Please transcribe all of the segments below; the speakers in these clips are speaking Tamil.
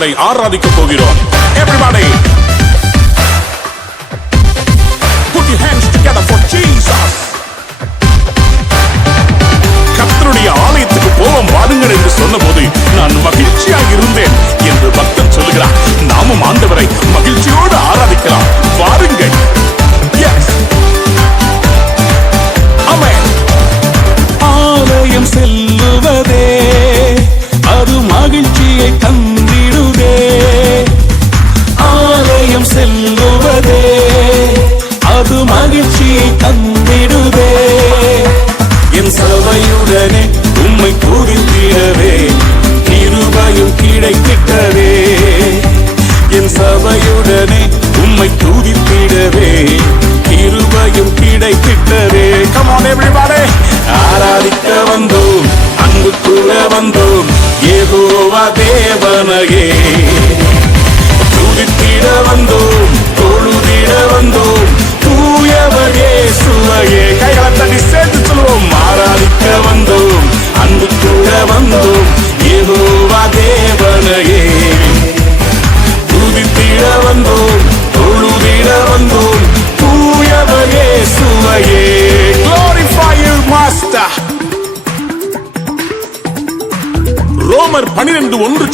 ஒருவரை ஆராதிக்க போகிறோம். Everybody. ஆலயத்துக்கு போவோம் வாருங்கள் என்று சொன்னபோது நான் மகிழ்ச்சியாக இருந்தேன் என்று பக்தன் சொல்லுகிறார். நாமும் ஆண்டவரை மகிழ்ச்சியோடு ஆராதிக்கலாம். வாருங்கள். I get to tag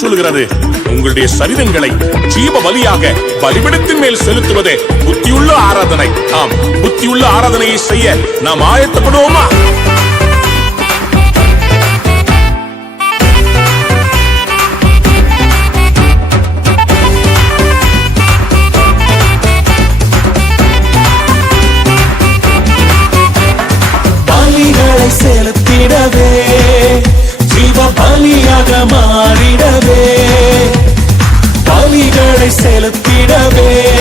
சொல்லுகிறது. உங்களுடைய சரீரங்களை ஜீவ பலியாக பலிபிடத்தின் மேல் செலுத்துவது புத்தியுள்ள ஆராதனை. ஆம் புத்தியுள்ள ஆராதனையை செய்ய நாம் ஆயத்தப்படுவோமா? செலுத்திடவே.